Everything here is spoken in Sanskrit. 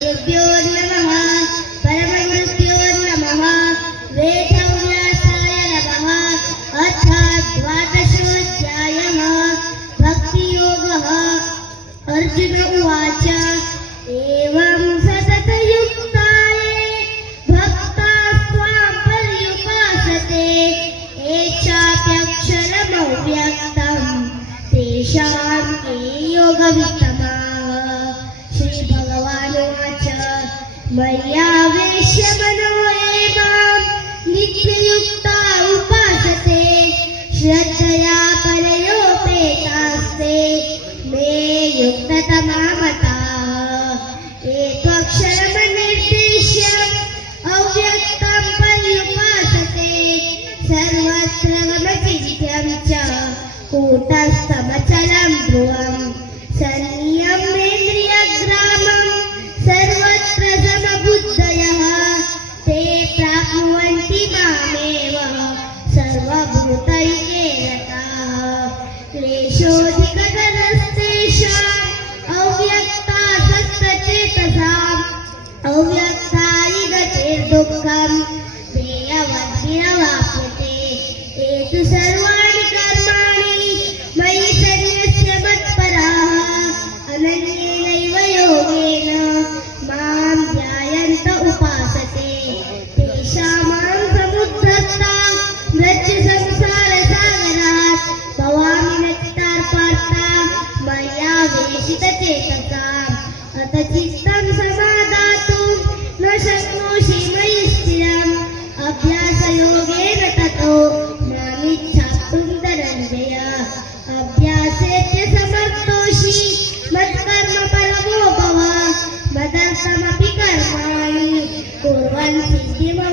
गुरुभ्यो नमः परमगुरुभ्यो नमः वेदव्यासाय नमः अथ द्वादशोऽध्यायः भक्तियोगः अर्जुन उवाच एवं सततयुक्ताये भक्तास्त्वां पर्युपासते ये चाप्यक्षरमव्यक्तं तेषां के योगवित्तमाः श्रीभगवानुवाच मय्यावेश्य मनो ये मां नित्ययुक्ता उपासते श्रद्धया परयोपेतास्ते मे युक्ततमा मताः ये त्वक्षरमनिर्देश्य अव्यक्तं पर्युपासते सर्वत्र गमचिन्त्यं च कूटस्थमचलं ध्रुवम् संयम्येन्द्रियग्रामं सर्वत्र समबुद्धयः ते प्राप्नुवन्ति मामेव सर्वभूतैके रताः क्लेशोऽधिकतरस्तेषाम् अव्यक्तासक्तचेतसाम् अव्यक्तानि गतिर्दुःखम् देयवद्भिरवाप्यते ये तु सर्वाणि कर्माणि मयि सन्न्यस्य मत्पराः अनन्येनैव योगेन मां ध्यायन्त उपासते तेषामां समुद्धर्ता मृत्युसंसारसागरात् भवामि नचितार्पार्था मया वेशितचेतसाम् अथ चित्तं समादातुं न शक्नोषि मयि स्थिरम् अभ्यासयोगेन ततो मामिच्छाप्तुं धनञ्जय अभ्यासेत्य समर्थोषि मत्कर्म परमो भव मदर्थमपि कर्माणि कुर्वन् सिद्धिम्